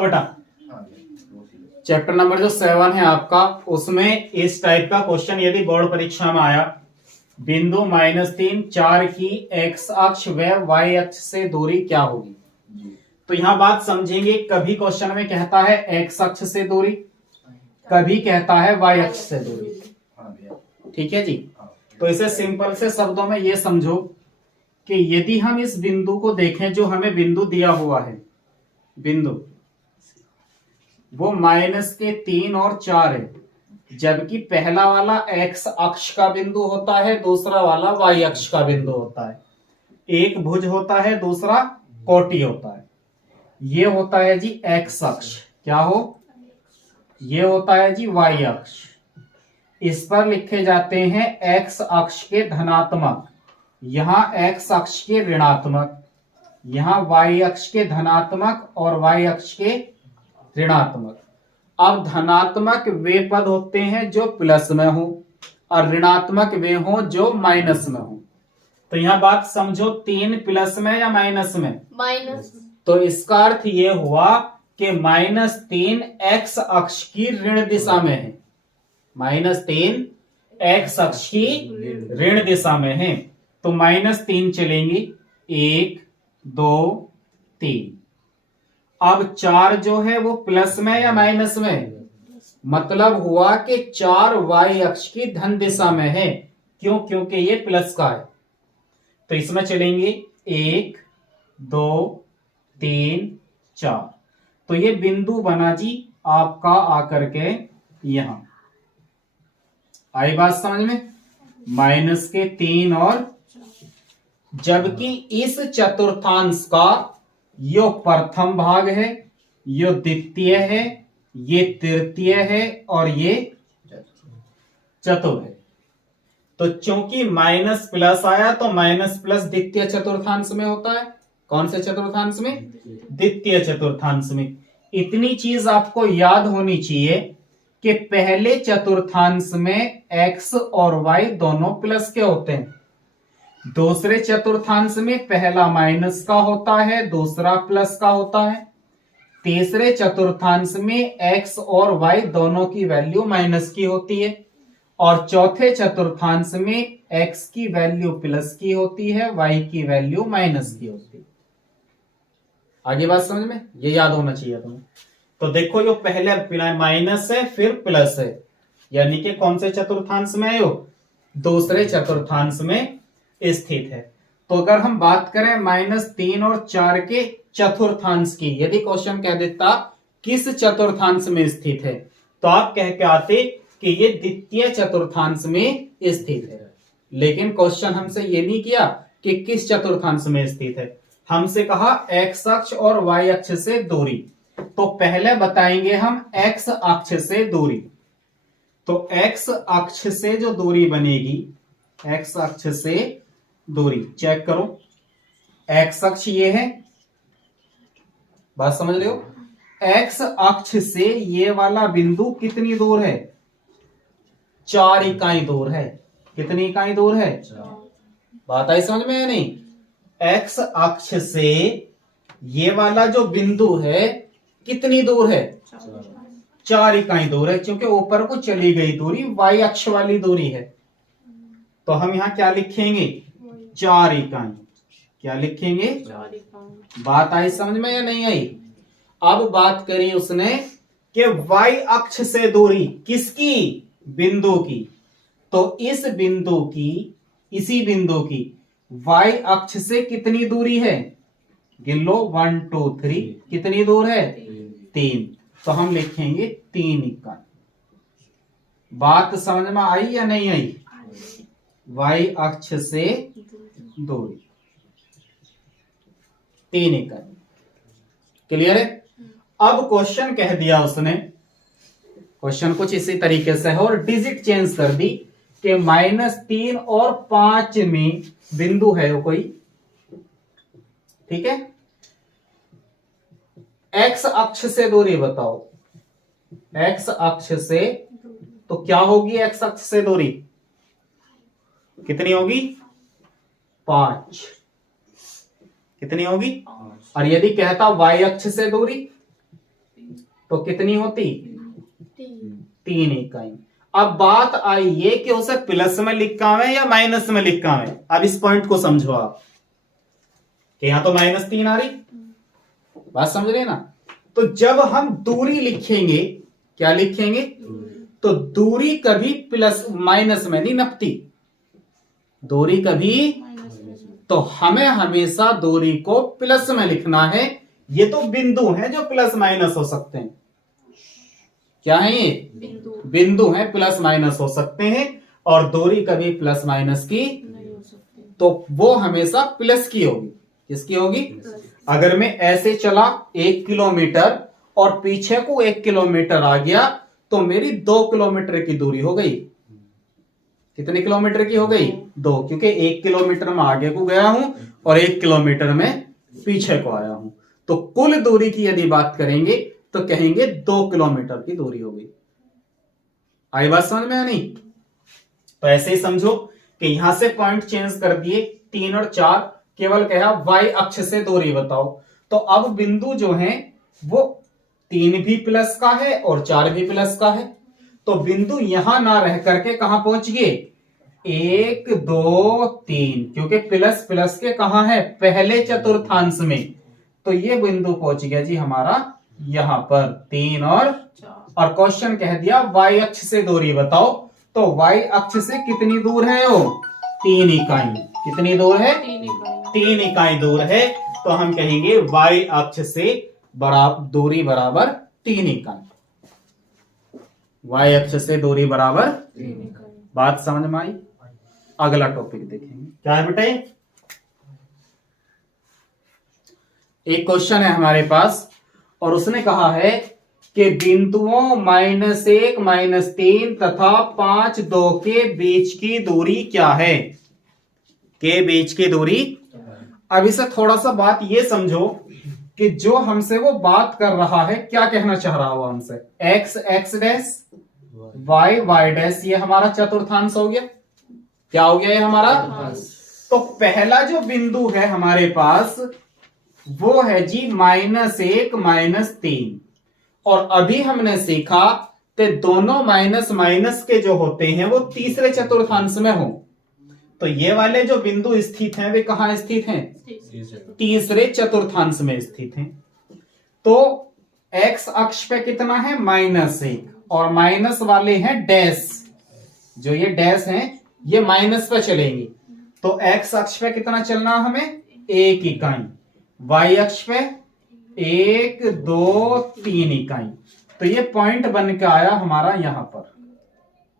बेटा chapter number जो 7 है आपका, उसमें इस टाइप का क्वेश्चन यदि बोर्ड परीक्षा में आया, बिंदु -3 4 की x अक्ष व y अक्ष से दूरी क्या होगी। तो यहां बात समझेंगे, कभी क्वेश्चन में कहता है x अक्ष से दूरी, कभी कहता है y अक्ष से दूरी। ठीक है जी। तो इसे सिंपल से शब्दों में ये समझो कि यदि हम इस बिंदु को देखें, जो हमें बिंदु दिया हुआ है, बिंदु वो -3 और 4 है, जबकि पहला वाला x अक्ष का बिंदु होता है, दूसरा वाला y अक्ष का बिंदु होता है। एक भुज होता है, दूसरा कोटि होता है। ये होता है जी x अक्ष, क्या हो, ये होता है जी y अक्ष। इस पर लिखे जाते हैं x अक्ष के धनात्मक, यहां x अक्ष के ऋणात्मक, यहां y अक्ष के धनात्मक और y अक्ष के ऋणात्मक। अब धनात्मक वे पद होते हैं जो प्लस में हो, और ऋणात्मक वे हो जो माइनस में हो। तो यहां बात समझो, 3 प्लस में या माइनस में, माइनस। तो इसका अर्थ ये हुआ कि -3 x अक्ष की ऋण दिशा में है, -3 x अक्ष की ऋण दिशा में है। तो -3 चलेंगे, 1 2 3। अब 4 जो है वो प्लस में या माइनस में, मतलब हुआ कि 4 y अक्ष की धन दिशा में है। क्यों? क्योंकि ये प्लस का है। तो इसमें चलेंगे 1 2 3 4। तो ये बिंदु बना जी आपका आकर के यहां। आई बात समझ में? -3 और, जबकि इस चतुर्थांश का यो प्रथम भाग है, यो द्वितीय है, ये तृतीय है और ये चतुर्थ है। तो चूंकि माइनस प्लस आया, तो माइनस प्लस द्वितीय चतुर्थांश में होता है। कौन से चतुर्थांश में? द्वितीय चतुर्थांश में। इतनी चीज आपको याद होनी चाहिए कि पहले चतुर्थांश में x और y दोनों प्लस के होते हैं, दूसरे चतुर्थांश में पहला माइनस का होता है, दूसरा प्लस का होता है, तीसरे चतुर्थांश में x और y दोनों की वैल्यू माइनस की होती है, और चौथे चतुर्थांश में x की वैल्यू प्लस की होती है, y की वैल्यू माइनस की होती है। आगे बात समझ में? ये याद होना चाहिए तुम्हें। तो देखो, जो पहले माइनस है फिर प्लस है, यानी कि कौन से चतुर्थांश में है? दूसरे चतुर्थांश में स्थित है। तो अगर हम बात करें -3 और 4 के चतुर्थांश की, यदि क्वेश्चन कह देता किस चतुर्थांश में स्थित है, तो आप कह के आते कि ये द्वितीय चतुर्थांश में स्थित है। लेकिन क्वेश्चन हमसे ये नहीं किया कि किस चतुर्थांश में स्थित है, हमसे कहा x अक्ष और y अक्ष से दूरी। तो पहले बताएंगे हम x अक्ष से दूरी। तो x अक्ष से जो दूरी बनेगी, x अक्ष से दूरी चेक करो। x अक्ष ये है, बात समझ रहे हो? x अक्ष से ये वाला बिंदु कितनी दूर है? 4 इकाई दूर है। कितनी इकाई दूर है? 4। बात आई समझ में या नहीं? x अक्ष से ये वाला जो बिंदु है कितनी दूर है? 4 इकाई दूर है, क्योंकि ऊपर को चली गई दूरी y अक्ष वाली दूरी है। तो हम यहां क्या लिखेंगे? 4 इकाई। क्या लिखेंगे? 4 इकाई। बात आई समझ में या नहीं आई? अब बात करी उसने कि y अक्ष से दूरी किसकी? बिंदु की। तो इस बिंदु की, इसी बिंदु की y अक्ष से कितनी दूरी है? गिन लो, 1 2 3। कितनी दूर है? 3। तो हम लिखेंगे 3 इकाई। बात समझ में आई या नहीं आई? y अक्ष से दूरी 3 इकाई। क्लियर है? अब क्वेश्चन कह दिया उसने, क्वेश्चन कुछ इसी तरीके से है, और डिजिट चेंज कर दी कि -3 और 5 में बिंदु है वो कोई। ठीक है? x अक्ष से दूरी बताओ। x अक्ष से, तो क्या होगी x अक्ष से दूरी? कितनी होगी? 5। कितनी होगी? और यदि कहता y अक्ष से दूरी, तो कितनी होती? 3 इकाई। अब बात आई ये कि उसे प्लस में लिखा है या माइनस में लिखा है। अब इस पॉइंट को समझो आप कि यहां तो -3 आ रही, बात समझ रहे ना। तो जब हम दूरी लिखेंगे, क्या लिखेंगे? तो दूरी कभी प्लस माइनस में नहीं नपती, दूरी कभी, तो हमें हमेशा दूरी को प्लस में लिखना है। ये तो बिंदु हैं जो प्लस माइनस हो सकते हैं। क्या है ये? बिंदु हैं, प्लस माइनस हो सकते हैं, और दूरी कभी प्लस माइनस की नहीं हो सकती, तो वो हमेशा प्लस की होगी। किसकी होगी? अगर मैं ऐसे चला 1 किलोमीटर और पीछे को 1 किलोमीटर आ गया तो मेरी 2 किलोमीटर की दूरी हो गई। कितने किलोमीटर की हो गई? 2, क्योंकि 1 किलोमीटर में आगे को गया हूं और 1 किलोमीटर में पीछे को आया हूं। तो कुल दूरी की यदि बात करेंगे तो कहेंगे 2 किलोमीटर की दूरी हो गई। आई बात समझ में या नहीं? तो ऐसे ही समझो कि यहां से पॉइंट चेंज कर दिए, 3 और 4, केवल कहा y अक्ष से दूरी बताओ। तो अब बिंदु जो है वो 3 भी प्लस का है और 4 भी प्लस का है। तो बिंदु यहां ना रह करके कहां पहुंच गए? 1 2 3, क्योंकि प्लस प्लस के कहां है? पहले चतुर्थांश में। तो ये बिंदु पहुंच गया जी हमारा यहां पर 3 और क्वेश्चन कह दिया y अक्ष से दूरी बताओ। तो y अक्ष से कितनी दूर है वो? 3 इकाई। कितनी दूर है? 3 इकाई दूर है। तो हम कहेंगे y अक्ष से दूरी बराबर 3 इकाई। y अक्ष से दूरी बराबर 3 इकाई। बात समझ में आई? अगला टॉपिक देखेंगे। क्या है बेटे? एक क्वेश्चन है हमारे पास और उसने कहा है कि बिंदुओं -1 -3 तथा 5 2 के बीच की दूरी क्या है? के बीच की दूरी। अब इसे थोड़ा सा बात ये समझो कि जो हमसे वो बात कर रहा है क्या कहना चाह रहा हो हमसे? x x dash, y y dash, ये हमारा चतुर्थांश हो गया। क्या हो गया ये हमारा? तो पहला जो बिंदु है हमारे पास वो है जी -1 -3, और अभी हमने सीखा कि दोनों माइनस माइनस के जो होते हैं वो तीसरे चतुर्थांश में हो। तो ये वाले जो बिंदु स्थित हैं वे कहां स्थित हैं? तीसरे चतुर्थांश में स्थित हैं। तो x अक्ष पे कितना है? -1, और माइनस वाले हैं डैश, जो ये डैश हैं ये माइनस पे चलेंगे। तो x अक्ष पे कितना चलना हमें? 1 इकाई। y अक्ष पे 1 2 3 इकाई। तो ये पॉइंट बन के आया हमारा यहां पर।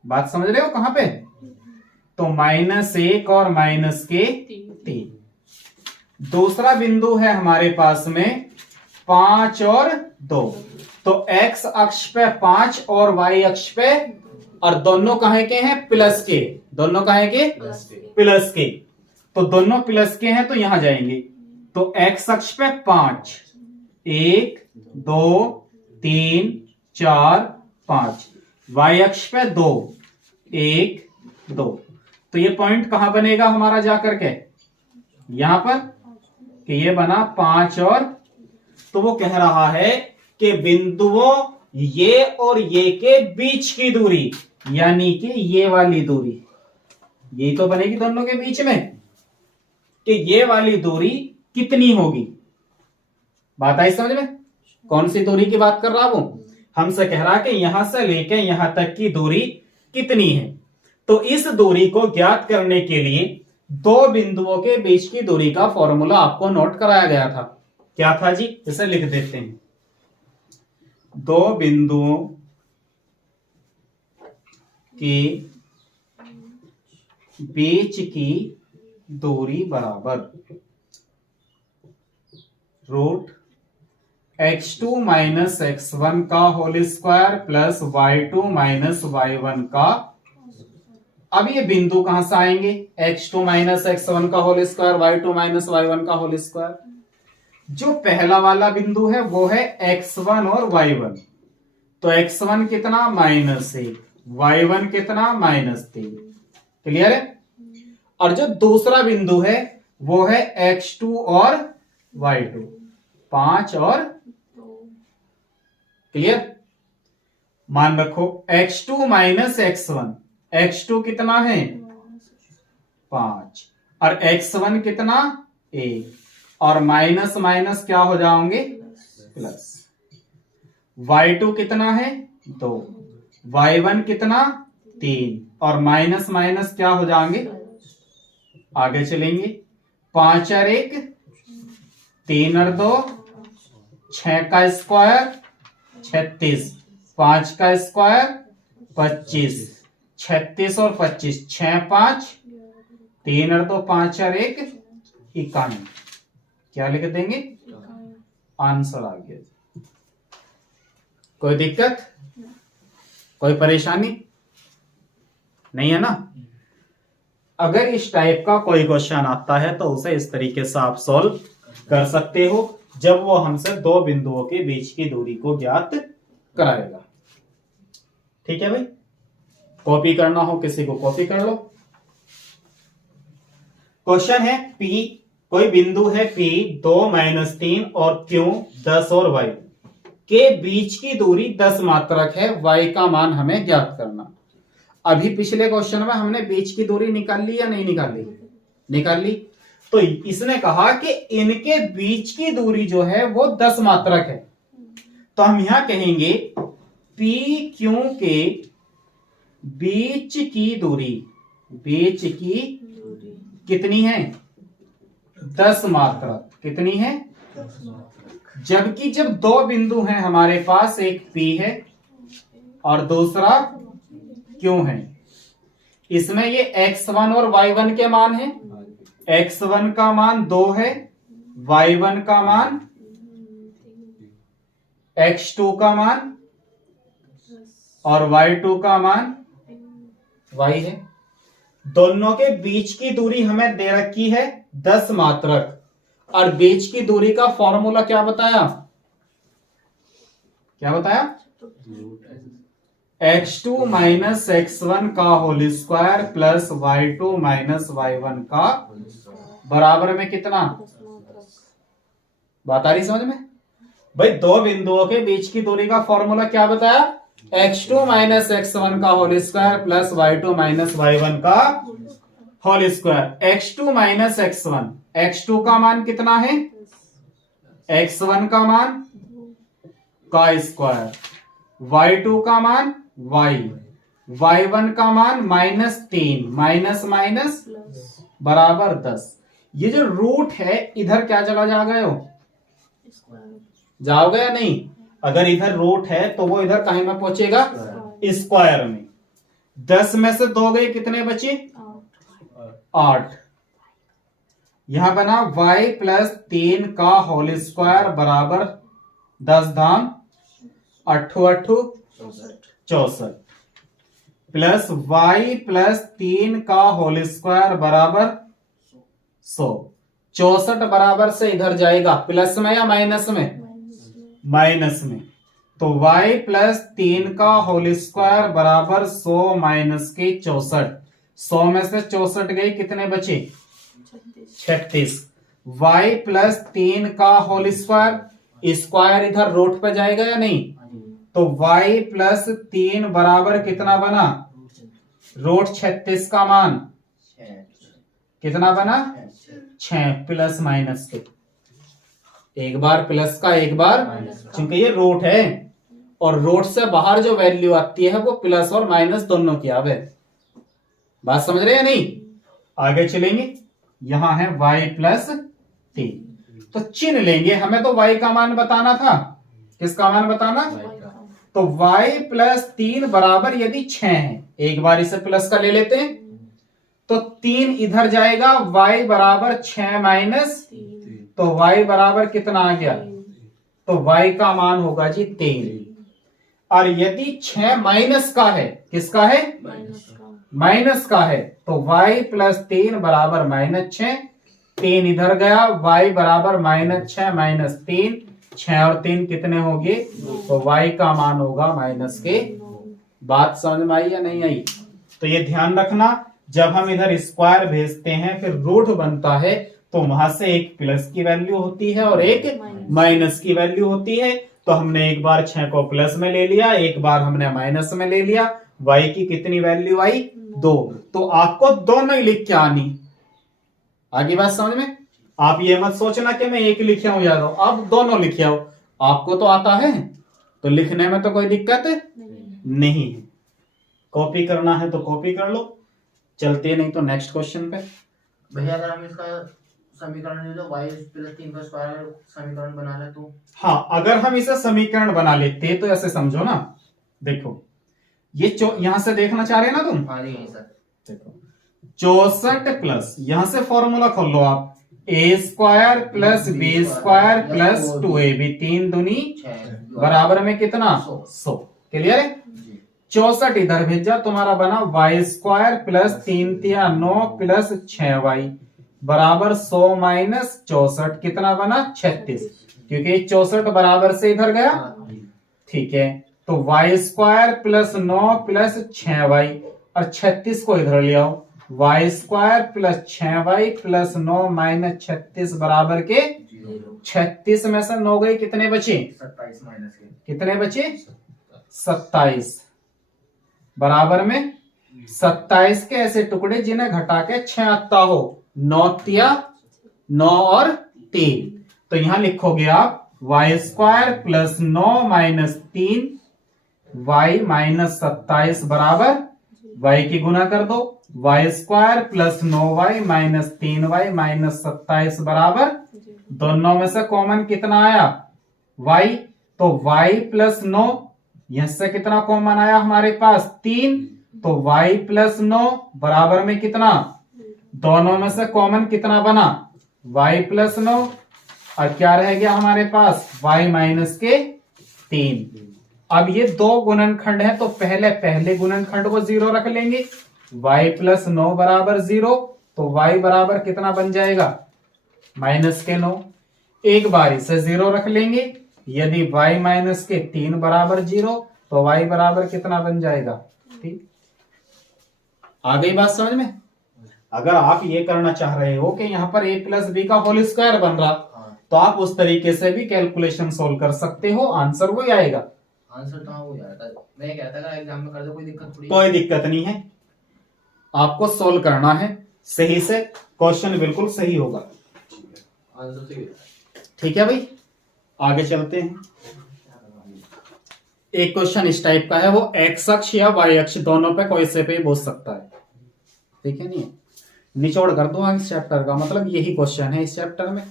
बात समझ रहे हो कहां पे? तो -1 और -3। दूसरा बिंदु है हमारे पास में 5 और 2। तो x अक्ष पे 5 और y अक्ष पे, और दोनों कहां के हैं? प्लस के। दोनों कहां के? प्लस के। तो दोनों प्लस के हैं तो यहां जाएंगे। तो x अक्ष पे 5, 1 2 3 4 5, y अक्ष पे 2 1 2। तो ये पॉइंट कहां बनेगा हमारा जाकर के? यहां पर, कि ये बना 5 और, तो वो कह रहा है कि बिंदुओं ये और ये के बीच की दूरी, यानी कि ये वाली दूरी, ये तो बनेगी दोनों के बीच में, कि ये वाली दूरी कितनी होगी? बात आई समझ में? कौन सी दूरी की बात कर रहा हूं? हमसे कह रहा कि यहां से लेकर यहां तक की दूरी कितनी है। तो इस दूरी को ज्ञात करने के लिए दो बिंदुओं के बीच की दूरी का फॉर्मूला आपको नोट कराया गया था। क्या था जी? इसे लिख देते हैं। दो बिंदुओं के बीच की दूरी बराबर √x2 - x1 का whole square plus y2 - y1 का। अब ये बिंदु कहां से आएंगे? x2 - x1 का होल स्क्वायर, y2 - y1 का होल स्क्वायर। जो पहला वाला बिंदु है वो है x1 और y1। तो x1 कितना? -1, y1 कितना? -3। क्लियर है? और जो दूसरा बिंदु है वो है x2 और y2, 5 और क्लियर। मान रखो x2 माइनस x1, x2 कितना है 5 और x1 कितना 1, और माइनस माइनस क्या हो जाओगे प्लस। y2 कितना है 2, y1 कितना 3 और माइनस माइनस क्या हो जाएंगे, आगे चलेंगे। 5 और 1 3 और 2 6 का स्क्वायर 36, 5 का स्क्वायर 25, 36 और 25 6 5 3 और 2 5 और 1 51। क्या लिख देंगे, आंसर आ गया। कोई दिक्कत, कोई परेशानी नहीं है ना। अगर इस टाइप का कोई क्वेश्चन आता है तो उसे इस तरीके से आप सॉल्व कर सकते हो, जब वो हमसे दो बिंदुओं के बीच की दूरी को ज्ञात कराएगा। ठीक है भाई, कॉपी करना हो किसी को कॉपी कर लो। क्वेश्चन है P, कोई बिंदु है P 2 - 3 और Q 10 और y के बीच की दूरी 10 मात्रक है, y का मान हमें ज्ञात करना। अभी पिछले क्वेश्चन में हमने बीच की दूरी निकाल ली या नहीं निकाली, निकाल ली। तो इसने कहा कि इनके बीच की दूरी जो है वो 10 मात्रक है, तो हम यहां कहेंगे P Q के बीच की दूरी, बीच की कितनी है 10 मात्रक, कितनी है। जबकि जब दो बिंदु हैं हमारे पास, एक P है और दूसरा Q है, इसमें ये x1 और y1 के मान है। x1 का मान 2 है, y1 का मान, x2 का मान और y2 का मान y है। दोनों के बीच की दूरी हमें दे रखी है 10 मात्रक, और बीच की दूरी का फॉर्मूला क्या बताया, क्या बताया, x2 माइनस x1 का whole square plus y2 minus y1 का बराबर में कितना। बात आ रही समझ में भाई। दो बिंदुओं के बीच की दूरी का फॉर्मूला क्या बताया, x2 माइनस x1 का whole square plus y2 minus y1 का whole square. x2 minus x1, x2 का मान कितना है, x1 का मान का स्क्वायर, y2 का मान y, y1 का मान -3, माइनस माइनस बराबर 10। ये जो रूट है इधर क्या चला जाएगा, जाओगे या नहीं। अगर इधर रूट है तो वो इधर कहीं में पहुंचेगा, स्क्वायर में। 10 में से 2 गए, कितने बचे 8। यहां बना y प्लस 3 का होल स्क्वायर बराबर 10 धाम 8 8 64 प्लस y प्लस 3 का होल स्क्वायर बराबर 100। 64 बराबर से इधर जाएगा प्लस में या माइनस में, माइनस में। तो y प्लस 3 का होल स्क्वायर बराबर 100 माइनस के 64। 100 में से 64 गई, कितने बचे 36। y प्लस 3 का होल स्क्वायर, स्क्वायर इधर रूट पे जाएगा या नहीं, तो y प्लस 3 बराबर कितना बना, रूट 36 का मान कितना बना 6, प्लस माइनस के, एक बार प्लस का एक बार, क्योंकि ये रूट है और रूट से बाहर जो वैल्यू आती है वो प्लस और माइनस दोनों की आवे। बात समझ रहे हैं नहीं। आगे चलेंगे, यहां है y प्लस 3, तो चिन्ह लेंगे। हमें तो y का मान बताना था, किसका मान बताना, तो y प्लस 3 बराबर यदि 6 है, एक बार इसे प्लस का ले लेते हैं, तो 3 इधर जाएगा, y बराबर 6 माइनस, तो y बराबर कितना आ गया, तो y का मान होगा जी 3। और यदि 6 माइनस का है, किसका है, माइनस का है, तो y प्लस 3 बराबर -6। 3 इधर गया, y बराबर -6 माइनस 3, 6 और 3 कितने हो गए, तो y का मान होगा माइनस के। बात समझ में आई या नहीं आई। तो ये ध्यान रखना, जब हम इधर स्क्वायर भेजते हैं फिर रूट बनता है, तो वहां से एक प्लस की वैल्यू होती है और एक माइनस की वैल्यू होती है। तो हमने एक बार 6 को प्लस में ले लिया, एक बार हमने माइनस में ले लिया। y की कितनी वैल्यू आई? 2। तो आपको दोनों ही लिख के आनी। आगे बात समझ में? आप ये मत सोचना कि मैं एक लिखे हूं या दो, आप दोनों लिखे हो। आपको तो आता है तो लिखने में तो कोई दिक्कत नहीं है। कॉपी करना है तो कॉपी कर लो, चलते नहीं तो नेक्स्ट क्वेश्चन पे। भैया अगर हम इसका समीकरण ले लो y + 3 का स्क्वायर समीकरण बना ले तो? हाँ, अगर हम इसे समीकरण बना लेते तो ऐसे समझो ना, देखो ये यहां से देखना चाह रहे हैं ना तुम? हाँ जी सर। देखो 64 प्लस, यहां से फॉर्मूला खोल लो आप, a² + b² + 2ab 3 दूनी बराबर में कितना? 100। क्लियर है? 64 इधर भेजा, तुम्हारा बना y² + 3 × 9 + 6y बराबर 100 - 64 कितना बना? 36, क्योंकि 64 बराबर से इधर गया। ठीक है, तो y² + 9 + 6y और 36 को इधर ले आओ, y² + 6y + 9 - 36 बराबर के 36 में से 9 गई, कितने बचे? 27 माइनस के कितने बचे? 27 बराबर में 27 के ऐसे टुकड़े जिन्हें घटा के 6 आता हो। 9 तिया 9 और 3, तो यहां लिखोगे आप y² + 9 - 3 y - 27 बराबर y की गुना कर दो, y² + 9y - 3y - 27 बराबर, दोनों में से कॉमन कितना आया? y, तो y + 9, यहां से कितना कॉमन आया हमारे पास? 3, तो y + 9 बराबर में कितना? दोनों में से कॉमन कितना बना? y + 9, और क्या रह गया हमारे पास? y - के 3। अब ये दो गुणनखंड है, तो पहले गुणनखंड को 0 रख लेंगे, y + 9 बराबर 0, तो y बराबर कितना बन जाएगा? -9। एक बार इसे 0 रख लेंगे, यदि y - के 3 बराबर 0, तो y बराबर कितना बन जाएगा? ठीक, आ गई बात समझ में? अगर आप ये करना चाह रहे हो कि यहाँ पर a + b का होल स्क्वायर बन रहा, तो आप उस तरीके से भी कैलकुलेशन सोल्व कर सकते हो, आंसर वही आएगा। आंसर तो हो जाता है, मैं कहता था एग्जाम में कर दो, कोई दिक्कत थोड़ी। कोई दिक्कत नहीं है, आपको सोल्व करना है सही से, क्वेश्चन बिल्कुल सही होगा। आंसर सही है। ठीक है भाई, आगे चलते हैं। एक क्वेश्चन इस टाइप का है, वो x अक्ष या y अक्ष दोनों पे कोई से पे पूछ सकता है। ठीक है, नहीं निचोड़ कर दो इस चैप्टर का, मतलब यही क्वेश्चन है इस चैप्टर में,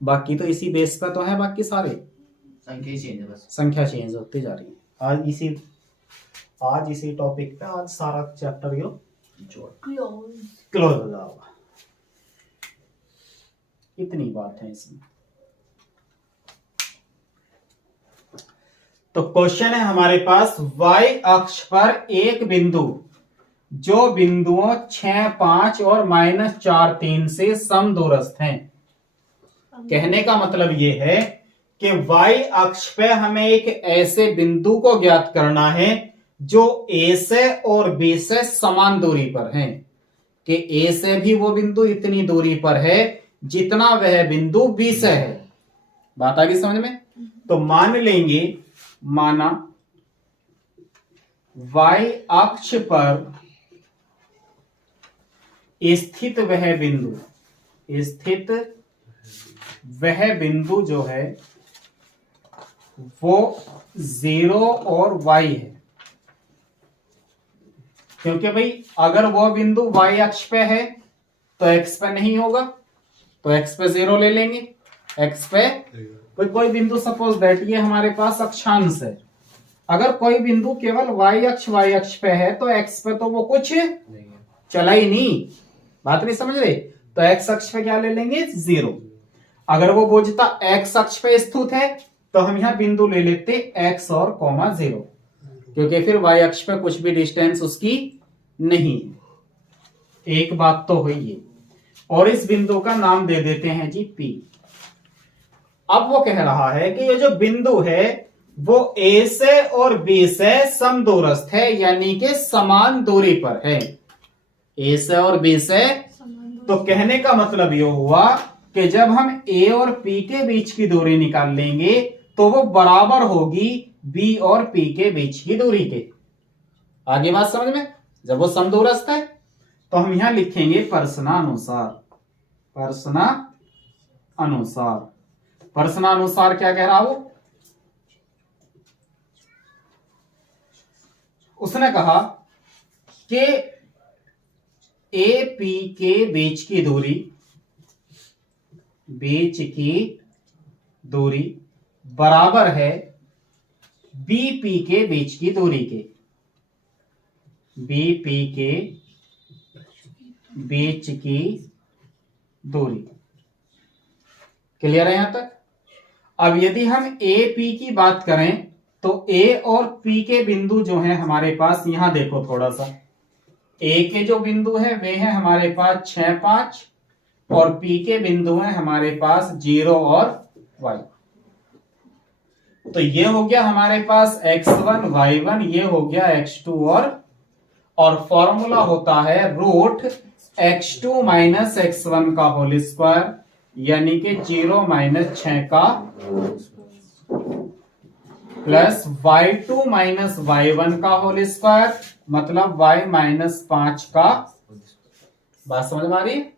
बाकी तो इसी बेस पे तो है, बाकी सारे संख्या चेंज है, बस संख्या चेंज होती जा रही है। आज इसी टॉपिक पे आज सारा चैप्टर क्लोज हो जाएगा। इतनी बात है इसमें। तो क्वेश्चन है हमारे पास, y अक्ष पर एक बिंदु जो बिंदुओं 6, 5 और -4, 3 से समदूरस्थ हैं। कहने का मतलब यह है कि y अक्ष पे हमें एक ऐसे बिंदु को ज्ञात करना है जो a से और b से समान दूरी पर है, कि a से भी वो बिंदु इतनी दूरी पर है जितना वह बिंदु b से है। बात आ गई समझ में? तो मान लेंगे, माना y अक्ष पर स्थित वह बिंदु जो है वो 0 और y है, क्योंकि भाई अगर वो बिंदु y अक्ष पे है तो x पे नहीं होगा, तो x पे 0 ले लेंगे। x पे कोई बिंदु, सपोज दैट ये हमारे पास अक्षांश है, अगर कोई बिंदु केवल y अक्ष पे है तो x पे तो वो कुछ चला ही नहीं। बात नहीं समझ रहे? तो x अक्ष पे क्या ले लेंगे? 0। अगर वो बोझता x अक्ष पे स्थित है तो हम यहां बिंदु ले लेते x और 0, क्योंकि फिर y अक्ष पे कुछ भी डिस्टेंस उसकी नहीं। एक बात तो हुई है, और इस बिंदु का नाम दे देते हैं जी P। अब वो कह रहा है कि ये जो बिंदु है वो A से और B से समदूरस्थ है, यानी कि समान दूरी पर है, A से और B से। तो कहने का मतलब ये हुआ कि जब हम A और P के बीच की दूरी निकाल लेंगे तो वो बराबर होगी बी और पी के बीच की दूरी के। आगे बात समझ में? जब वो समदूरस्थ है तो हम यहां लिखेंगे प्रश्नानुसार। प्रश्नानुसार क्या कह रहा वो? उसने कहा कि ए पी के बीच की दूरी बराबर है बी पी के बीच की दूरी के। बी पी के बीच की दूरी। क्लियर है यहां तक? अब यदि हम ए पी की बात करें तो ए और पी के बिंदु जो हैं हमारे पास, यहां देखो थोड़ा सा, ए के जो बिंदु है वे हैं हमारे पास 6, 5 और पी के बिंदु हैं हमारे पास 0 और y। तो ये हो गया हमारे पास x1 y1, ये हो गया x2 और फॉर्मूला होता है रूट x2 माइनस x1 का होल स्क्वायर, यानी कि 0 माइनस 6 का प्लस y2 माइनस y1 का होल स्क्वायर, मतलब y माइनस 5 का। बात समझ में आ रही है?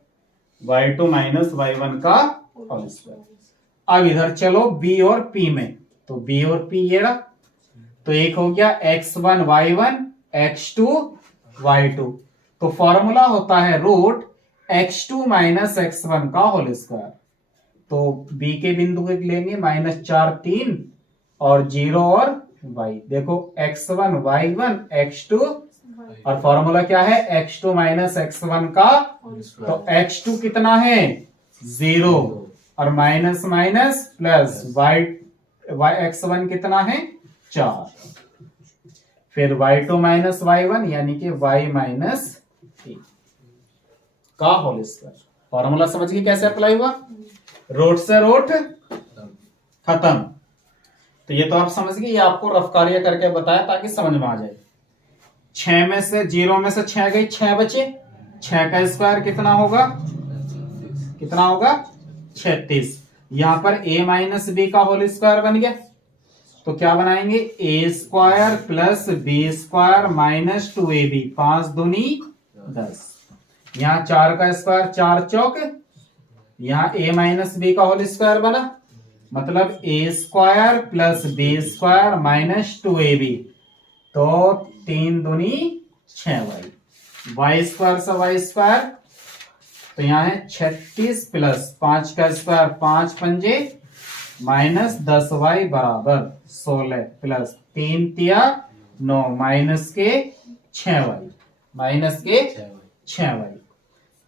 y2 माइनस y1 का होल स्क्वायर। अब इधर चलो b और p में, तो b और p ये रहा, तो एक हो गया x1 y1 x2 y2। तो फॉर्मूला होता है रूट x2 माइनस x1 का होल स्क्वायर। तो b के बिंदु के लेंगे -4 3 और 0 और y। देखो x1 y1 x2 और फॉर्मूला क्या है? x2 माइनस x1 का, तो x2 कितना है? 0 और माइनस माइनस प्लस x1 कितना है? 4। फिर y2 माइनस y1 यानी कि y माइनस 3 का होल स्क्वायर। फॉर्मूला समझ गए कैसे अप्लाई हुआ? रूट से रूट खत्म। तो ये तो आप समझ गए, ये आपको रफ कार्य करके बताया ताकि समझ में आ जाए। 6 में से 0 में से 6 गई, 6 बचे, 6 का स्क्वायर कितना होगा? 36। यहां पर a माइनस बी का होल स्क्वायर बन गया, तो क्या बनाएंगे? a square plus B square minus 2ab, 5 दूनी 10। यहाँ 4 का स्क्वायर 4 चौक, यहाँ a माइनस बी का होल स्क्वायर बना, मतलब a square plus B square minus 2ab, तो 3 दूनी 6y। y स्क्वायर से y स्क्वायर, तो यहाँ है 36 प्लस 5 का स्क्वायर 5 पंजे माइनस 10y बराबर 16 प्लस 3 तिया 9 माइनस के 6y,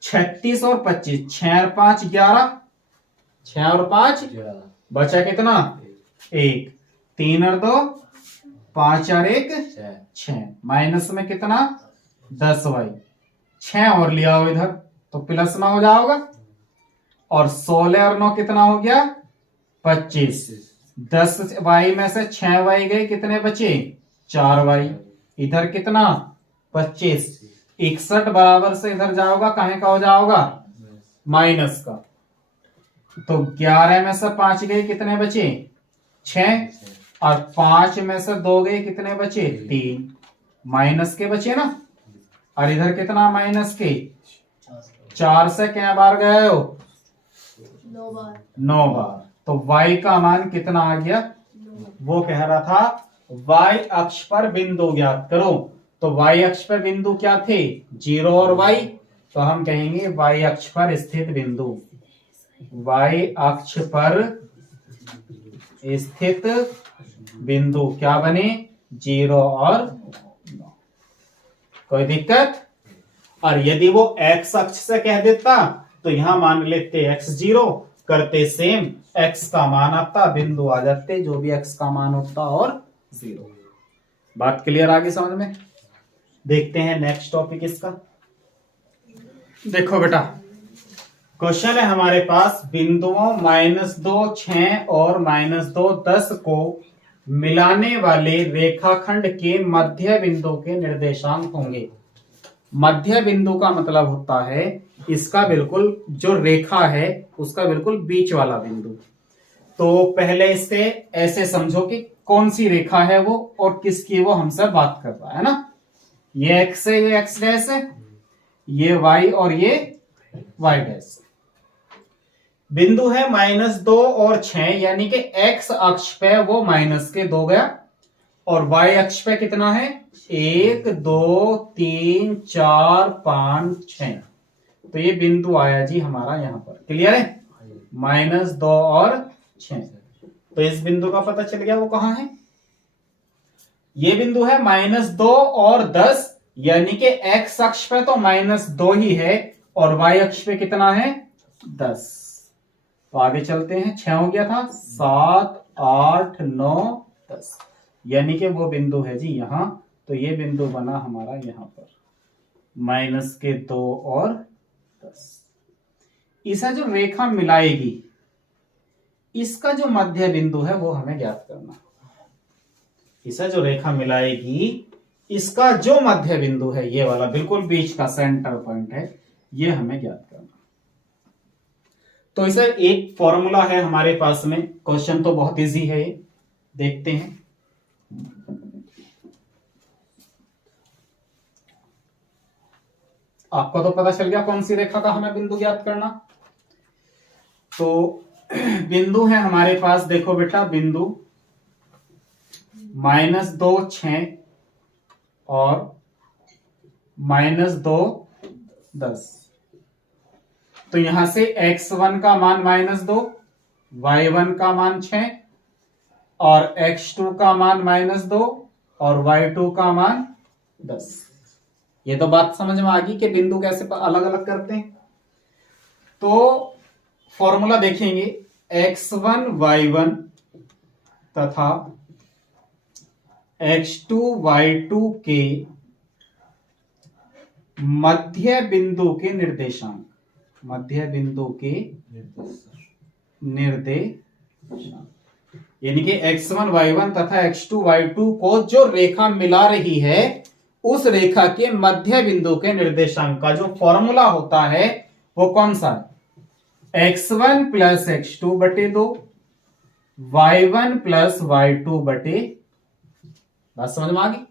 36 और 25, 6 और 5 11, 6 और 5 बचा कितना? 1, 3 और 2 5 और 1 6, माइनस में कितना? 10y, 6 और लिया हो इधर तो प्लस में हो जाओगा, और 16 और 9 कितना हो गया? 25। 10y में से 6y गए, कितने बचे? 4y। इधर कितना? 25। 61 बराबर से इधर जाओगा, कहे का हो जाओगा? माइनस का। तो 11 में से 5 गए, कितने बचे? 6, और 5 में से 2 गए, कितने बचे? 3, माइनस के बचे ना। और इधर कितना माइनस के? 4 से क्या बार गए हो? 9 बार। तो y का मान कितना आ गया? वो कह रहा था y अक्ष पर बिंदु ज्ञात करो। तो y अक्ष पर बिंदु क्या थे? 0 और y। तो हम कहेंगे y अक्ष पर स्थित बिंदु, y अक्ष पर स्थित बिंदु क्या बने? 0 और 9। कोई दिक्कत? और यदि वो x अक्ष से कह देता तो यहां मान लेते x0, करते सेम, x का मान आता, बिंदु आ जाते, जो भी x का मान होता और 0। बात क्लियर? आगे समझ में? देखते हैं नेक्स्ट टॉपिक इसका। देखो बेटा, क्वेश्चन है हमारे पास, बिंदुओं -2 6 और -2 10 को मिलाने वाले रेखाखंड के मध्य बिंदु के निर्देशांक होंगे। मध्य बिंदु का मतलब होता है इसका बिल्कुल जो रेखा है उसका बिल्कुल बीच वाला बिंदु। तो पहले इससे ऐसे समझो कि कौन सी रेखा है वो और किसकी वो हमसे बात कर रहा है ना। ये एक्स है, ये एक्स डैश है, ये वाई और ये वाई डैश। बिंदु है -2 और 6, यानी कि एक्स अक्ष पे वो -2 गया और वाई अक्ष पे कितना है 1 2 3 4 5 6। तो ये बिंदु आया जी हमारा यहां पर। क्लियर है? -2 और 6। तो इस बिंदु का पता चल गया वो कहां है। ये बिंदु है -2 और 10, यानी कि एक्स अक्ष पे तो -2 ही है और वाई अक्ष पे कितना है 10। तो आगे चलते हैं। 6 हो गया था, 7 8 9 10, यानी कि वो बिंदु है जी यहां। तो ये बिंदु बना हमारा यहां पर -2 और 10। इसे जो रेखा मिलाएगी इसका जो मध्य बिंदु है वो हमें ज्ञात करना। इसे जो रेखा मिलाएगी इसका जो मध्य बिंदु है, ये वाला बिल्कुल बीच का सेंटर पॉइंट है, ये हमें ज्ञात करना। तो इसे एक फॉर्मूला है हमारे पास में। क्वेश्चन तो बहुत इजी है ये, देखते हैं। आपको तो पता चल गया कौन सी रेखा का हमें बिंदु ज्ञात करना। तो बिंदु है हमारे पास, देखो बेटा, बिंदु -2 6 और -2 10। तो यहां से x1 का मान -2, y1 का मान 6 और x2 का मान -2 और y2 का मान 10। ये तो बात समझ में आ गई कि बिंदु कैसे अलग अलग करते हैं। तो फॉर्मूला देखेंगे, x1 y1 तथा x2 y2 के मध्य बिंदु के निर्देशांक, मध्य बिंदु के निर्देशांक, यानी कि x1 y1 तथा x2 y2 को जो रेखा मिला रही है उस रेखा के मध्य बिंदु के निर्देशांक का जो फॉर्मूला होता है वो कौन सा है, x1 प्लस x2 बटे 2, y1 प्लस y2 बटे। बात समझ में आ गई।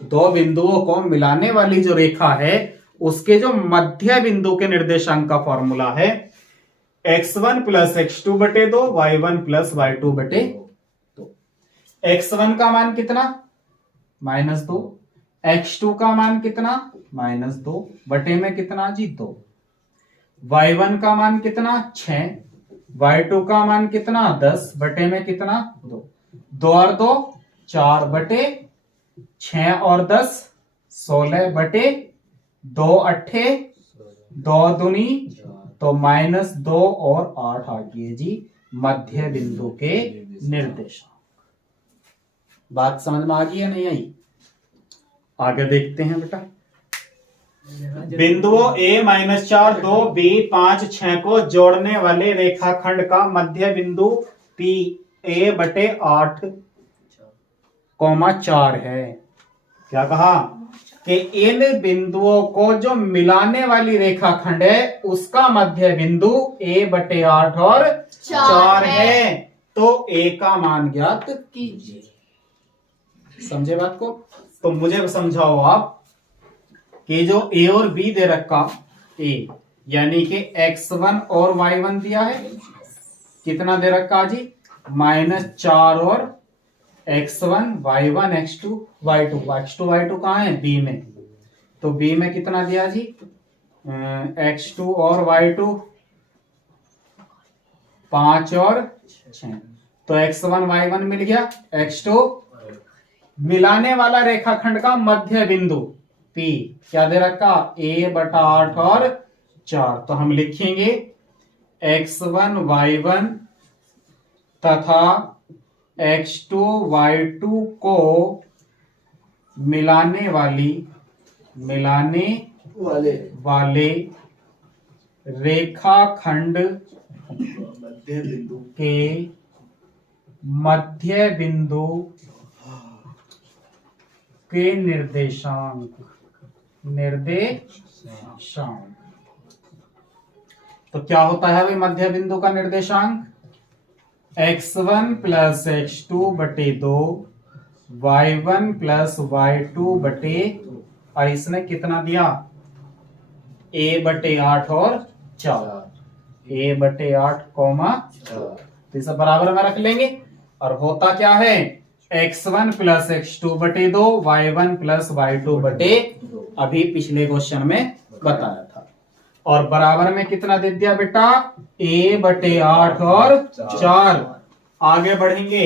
दो बिंदुओं को मिलाने वाली जो रेखा है उसके जो मध्य बिंदु के निर्देशांक का फॉर्मूला है x1 प्लस x2 बटे 2, y1 प्लस y2 बटे 2। x1 का मान कितना -2, x2 का मान कितना -2 बटे में कितना जी 2, y1 का मान कितना 6, y2 का मान कितना 10 बटे में कितना 2, 2 और 2 4 बटे 6 और 10 16 बटे 2 अट्ठे 2 दूनी तो -2 और 8 आ गई जी मध्य बिंदु के निर्देशांक। बात समझ में आ गई है नहीं आई? आगे देखते हैं बेटा। बिंदुओं a-4 2 b 5 6 को जोड़ने वाले रेखाखंड का मध्य बिंदु P a बटे 8, 4 है। क्या कहा कि इन बिंदुओं को जो मिलाने वाली रेखाखंड है उसका मध्य बिंदु a बटे 8 और 4 है। तो a का मान ज्ञात कीजिए। समझे बात को? तो मुझे समझाओ आप कि जो a और b दे रखा, a यानी कि x1 और y1 दिया है, कितना दे रखा जी -4 और x1 y1 x2 y2, x2 y2 कहाँ है b में, तो b में कितना दिया जी x2 और y2 5 और 6, तो x1 y1 मिल गया। x2 मिलाने वाला रेखाखंड का मध्य बिंदु P क्या दे रखा a बटा 8 और 4, तो हम लिखेंगे x1 y1 तथा x2 y2 को मिलाने वाले रेखाखंड के मध्य बिंदु के निर्देशांक। तो क्या होता है भाई मध्य बिंदु का निर्देशांक x1 प्लस x2 बटे 2 y1 प्लस y2 बटे, और इसने कितना दिया, a बटे 8 और 4, a बटे 8 कॉमा 4, तो इसे बराबर में रख लेंगे। और होता क्या है, x1 प्लस x2 बटे 2 y1 प्लस y2 बटे, अभी पिछले क्वेश्चन में बताया था। और बराबर में कितना दे दिया बेटा, a बटे 8 और 4। आगे बढ़ेंगे,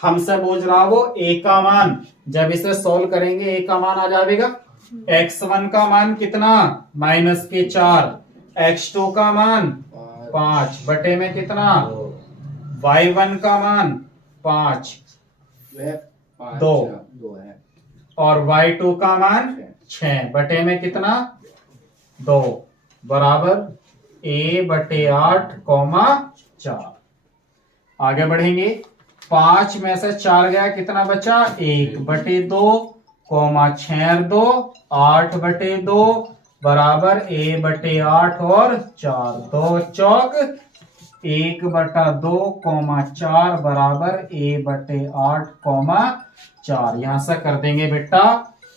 हमसे पूछ रहा वो a का मान, जब इसे सोल्व करेंगे a का मान आ जाएगा, x1 का मान कितना, -4, x2 का मान 5 बटे में कितना, y1 का मान 5 2 और y2 का मान 6 बटे में कितना, 2 बराबर a बटे 8 कॉमा 4। आगे बढ़ेंगे, 5 में से 4 गया, कितना बचा, 1 बटे 2 कॉमा 6 और 2 8 बटे 2 बराबर a बटे 8 और 4, 2 चौक 1 बटा 2 कॉमा 4 बराबर a बटे 8 कॉमा 4। यहां से कर देंगे बेटा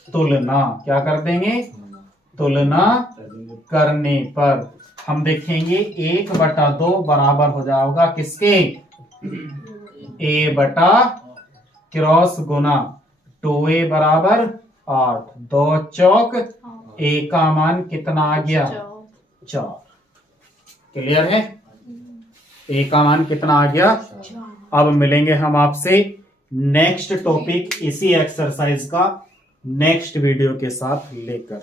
तुलना, क्या कर देंगे, तुलना करने पर हम देखेंगे 1 बटा 2 बराबर हो जाएगा किसके, a बटा क्रॉस गुना 2a बराबर 8, 2 चौक a का मान कितना आ गया, 4। क्लियर है, a का मान कितना आ गया। अब मिलेंगे हम आपसे नेक्स्ट टॉपिक इसी एक्सरसाइज का नेक्स्ट वीडियो के साथ लेकर।